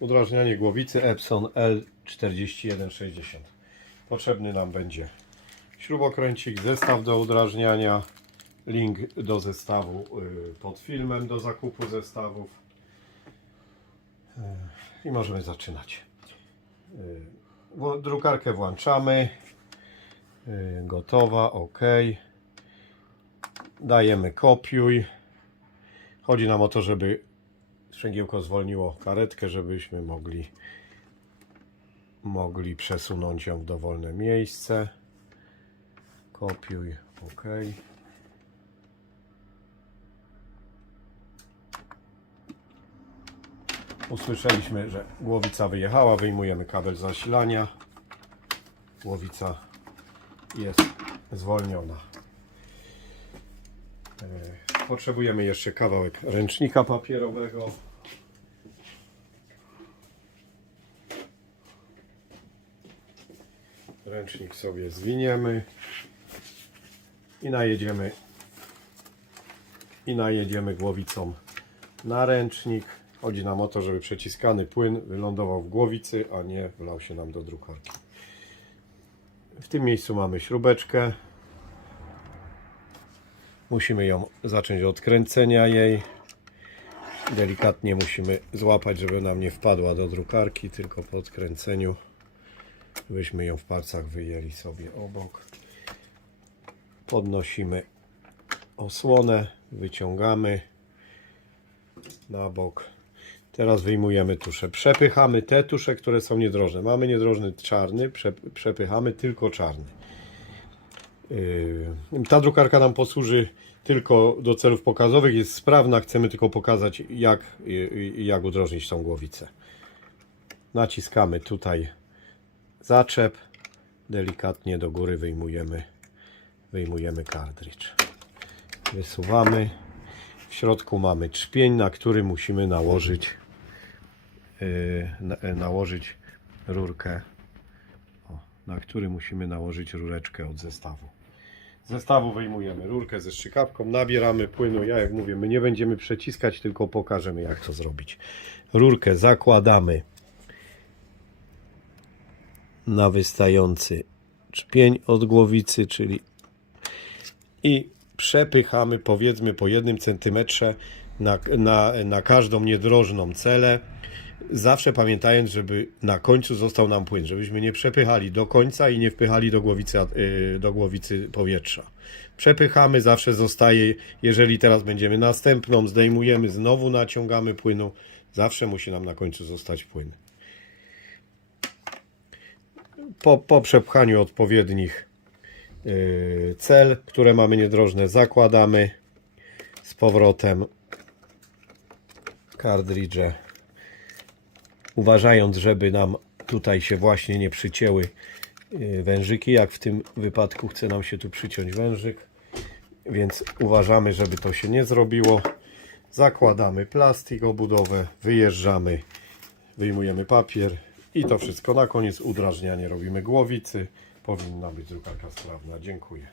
Udrażnianie głowicy Epson L4160. Potrzebny nam będzie śrubokręcik, zestaw do udrażniania, link do zestawu y, pod filmem do zakupu zestawów. Y, I możemy zaczynać. Y, Drukarkę włączamy. Gotowa, ok. Dajemy kopiuj. Chodzi nam o to, żeby sprzęgiełko zwolniło karetkę, żebyśmy mogli mogli przesunąć ją w dowolne miejsce. Kopiuj, ok. Usłyszeliśmy, że głowica wyjechała, wyjmujemy kabel zasilania. Głowica jest zwolniona. Potrzebujemy jeszcze kawałek ręcznika papierowego. Ręcznik sobie zwiniemy i najedziemy i najedziemy głowicą na ręcznik. Chodzi nam o to, żeby przeciskany płyn wylądował w głowicy, a nie wlał się nam do drukarki. W tym miejscu mamy śrubeczkę. Musimy ją zacząć od kręcenia jej. Delikatnie musimy złapać, żeby nam nie wpadła do drukarki, tylko po odkręceniu byśmy ją w palcach wyjęli sobie obok. Podnosimy osłonę, wyciągamy na bok. Teraz wyjmujemy tusze. Przepychamy te tusze, które są niedrożne. Mamy niedrożny czarny, prze, przepychamy tylko czarny. Yy, Ta drukarka nam posłuży tylko do celów pokazowych, jest sprawna, chcemy tylko pokazać jak, yy, jak udrożnić tą głowicę. Naciskamy tutaj zaczep, delikatnie do góry wyjmujemy, wyjmujemy kartridż. Wysuwamy. W środku mamy trzpień, na który musimy nałożyć yy, na, nałożyć rurkę, na który musimy nałożyć rureczkę od zestawu. Z zestawu wyjmujemy rurkę ze strzykawką, nabieramy płynu. Ja jak mówię, my nie będziemy przeciskać, tylko pokażemy jak to zrobić. Rurkę zakładamy na wystający czpień od głowicy, czyli i przepychamy powiedzmy po jednym centymetrze na, na, na każdą niedrożną celę. Zawsze pamiętając, żeby na końcu został nam płyn, żebyśmy nie przepychali do końca i nie wpychali do głowicy, yy, do głowicy powietrza. Przepychamy, zawsze zostaje, jeżeli teraz będziemy następną, zdejmujemy, znowu naciągamy płynu, zawsze musi nam na końcu zostać płyn po, po przepchaniu odpowiednich yy, cel, które mamy niedrożne, zakładamy z powrotem kartridże, uważając, żeby nam tutaj się właśnie nie przycięły yy, wężyki, jak w tym wypadku chce nam się tu przyciąć wężyk, więc uważamy, żeby to się nie zrobiło. Zakładamy plastik obudowę, wyjeżdżamy, wyjmujemy papier i to wszystko. Na koniec udrażnianie robimy głowicy. Powinna być drukarka sprawna. Dziękuję.